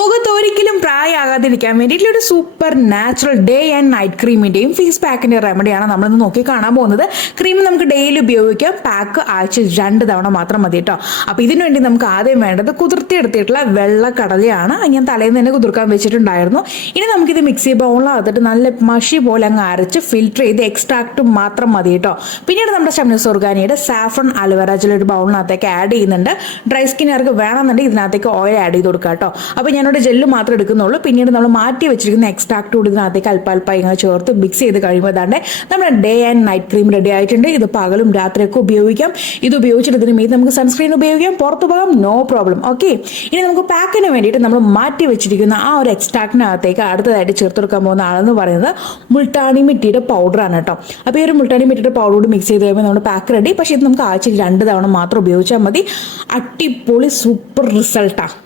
മുഖത്തൊരിക്കലും പ്രായമാകാതിരിക്കാൻ വേണ്ടിയിട്ടുള്ള ഒരു super natural day and night ക്രീമിന്റെയും ഫേസ് പാക്കിന്റെ റെമഡിയാണ് നമ്മളിന്ന് നോക്കി കാണാൻ പോകുന്നത്. ക്രീം നമുക്ക് ഡെയിലി ഉപയോഗിക്കാം, പാക്ക് ആഴ്ച 2 തവണ മാത്രം മതി കേട്ടോ. അപ്പൊ ഇതിനു വേണ്ടി നമുക്ക് ആദ്യം വേണ്ടത് കുതിർത്തിയെടുത്തിട്ടുള്ള വെള്ളക്കടലയാണ്. ഞാൻ തലേന്ന് തന്നെ കുതിർക്കാൻ വെച്ചിട്ടുണ്ടായിരുന്നു. ഇനി നമുക്കിത് മിക്സി ബൗളിനകത്തിട്ട് നല്ല മഷി പോലെ അങ്ങ് അരച്ച് ഫിൽറ്റർ ചെയ്ത് എക്സ്ട്രാക്ട് മാത്രം മതി കേട്ടോ. പിന്നീട് നമ്മുടെ ഷംനസ് ഓർഗാനിയുടെ സാഫ്രൺ അലോവേറ ജെൽ ഒരു ബൗളിനകത്തേക്ക് ആഡ് ചെയ്യുന്നുണ്ട്. ഡ്രൈ സ്കിന്നുകാർക്ക് വേണമെന്നുണ്ടെങ്കിൽ ഇതിനകത്തേക്ക് ഓയിൽ ആഡ് ചെയ്ത് കൊടുക്കാം കേട്ടോ. അപ്പോൾ ഞാനൊരു ജെല്ല് മാത്രം എടുക്കുന്നുള്ളൂ. പിന്നീട് നമ്മൾ മാറ്റി വെച്ചിരിക്കുന്ന എക്സ്ട്രാക്ട് കൂടി ഇതിനകത്തേക്ക് അല്പം ഇങ്ങനെ ചേർത്ത് മിക്സ് ചെയ്ത് കഴിയുമ്പോൾ അതാണ്ട് നമ്മുടെ day and night cream ready ആയിട്ടുണ്ട്. ഇത് പകലും രാത്രിയൊക്കെ ഉപയോഗിക്കാം. ഇത് ഉപയോഗിച്ചിട്ട് ഇതിന് മീത് നമുക്ക് സൺസ്ക്രീൻ ഉപയോഗിക്കാം, പുറത്തു പോകാം, നോ പ്രോബ്ലം. ഓക്കെ, ഇനി നമുക്ക് പാക്കിന് വേണ്ടിയിട്ട് നമ്മൾ മാറ്റി വെച്ചിരിക്കുന്ന ആ ഒരു എക്സ്ട്രാക്റ്റിനകത്തേക്ക് അടുത്തതായിട്ട് ചേർത്ത് കൊടുക്കാൻ പോകുന്ന ആളെന്ന് പറയുന്നത് മുൾട്ടാണി മിട്ടിയുടെ പൗഡറാണ് കേട്ടോ. അപ്പോൾ ഈ ഒരു മുൾട്ടാണി മിട്ടിയുടെ പൗഡർ കൂടി മിക്സ് ചെയ്ത് കഴിയുമ്പോൾ നമ്മുടെ പാക്ക് റെഡി. പക്ഷേ ഇത് നമുക്ക് ആഴ്ചയിൽ 2 തവണ മാത്രം ഉപയോഗിച്ചാൽ മതി. അടിപൊളി സൂപ്പർ റിസൾട്ടാണ്.